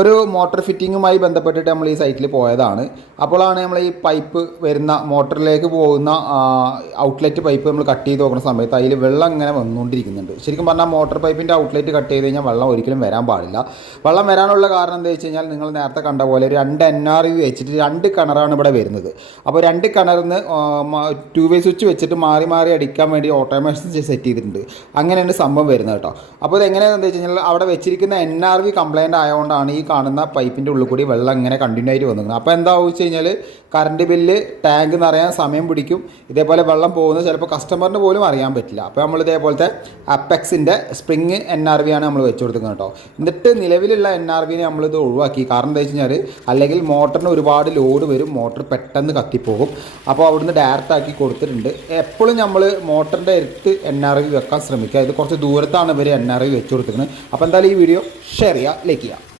ഒരു മോട്ടോർ ഫിറ്റിങ്ങുമായി ബന്ധപ്പെട്ടിട്ട് നമ്മൾ ഈ സൈറ്റിൽ പോയതാണ്. അപ്പോഴാണ് നമ്മൾ ഈ പൈപ്പ് വരുന്ന മോട്ടറിലേക്ക് പോകുന്ന ഔട്ട്ലെറ്റ് പൈപ്പ് നമ്മൾ കട്ട് ചെയ്ത് നോക്കുന്ന സമയത്ത് അതിൽ വെള്ളം ഇങ്ങനെ വന്നുകൊണ്ടിരിക്കുന്നുണ്ട്. ശരിക്കും പറഞ്ഞാൽ മോട്ടോർ പൈപ്പിൻ്റെ ഔട്ട്ലെറ്റ് കട്ട് ചെയ്ത് കഴിഞ്ഞാൽ വെള്ളം ഒരിക്കലും വരാൻ പാടില്ല. വെള്ളം വരാനുള്ള കാരണം എന്താ വെച്ച് കഴിഞ്ഞാൽ നിങ്ങൾ നേരത്തെ കണ്ട പോലെ ഒരു 2 NRV വെച്ചിട്ട് 2 കിണറാണ് ഇവിടെ വരുന്നത്. അപ്പോൾ 2 കിണറിന്ന് 2 വേ സ്വിച്ച് വെച്ചിട്ട് മാറി മാറി അടിക്കാൻ വേണ്ടി ഓട്ടോമേഷൻ സെറ്റ് ചെയ്തിട്ടുണ്ട്. അങ്ങനെയാണ് സംഭവം വരുന്നത് കേട്ടോ. അപ്പോൾ ഇതെങ്ങനെയാണെന്ന് വെച്ച് കഴിഞ്ഞാൽ അവിടെ വെച്ചിരിക്കുന്ന NRV കംപ്ലയിൻ്റ് ആയതുകൊണ്ടാണ് ഈ കാണുന്ന പൈപ്പിൻ്റെ ഉള്ളിൽ കൂടി വെള്ളം ഇങ്ങനെ കണ്ടിന്യൂ ആയിട്ട് വന്നിരിക്കുന്നത്. അപ്പോൾ എന്താണെന്ന് വെച്ച് കഴിഞ്ഞാൽ കറണ്ട് ബില്ല് ടാങ്ക് നിറയാൻ സമയം പിടിക്കും. ഇതേപോലെ വെള്ളം പോകുന്നത് ചിലപ്പോൾ കസ്റ്റമറിന് പോലും അറിയാൻ പറ്റില്ല. അപ്പോൾ നമ്മൾ ഇതേപോലത്തെ അപ്പെക്സിൻ്റെ സ്പ്രിങ് NRV ആണ് നമ്മൾ വെച്ച് കൊടുക്കുന്നത് കേട്ടോ. എന്നിട്ട് നിലവിലുള്ള NRVനെ നമ്മളിത് ഒഴിവാക്കി. കാരണം എന്താ വെച്ച് കഴിഞ്ഞാൽ അല്ലെങ്കിൽ മോട്ടറിന് ഒരുപാട് ലോഡ് വരും, മോട്ടർ പെട്ടെന്ന് കത്തിപ്പോകും. അപ്പോൾ അവിടുന്ന് ഡയറക്റ്റ് ആക്കി കൊടുത്തിട്ടുണ്ട്. എപ്പോഴും നമ്മൾ മോട്ടറിൻ്റെ അടുത്ത് NRV വെക്കാൻ ശ്രമിക്കുക. ഇത് കുറച്ച് ദൂരത്താണ് ഇവർ NRV വെച്ച് കൊടുത്തിരിക്കുന്നത്. അപ്പോൾ എന്തായാലും ഈ വീഡിയോ ഷെയർ ചെയ്യുക, ലൈക്ക് ചെയ്യുക.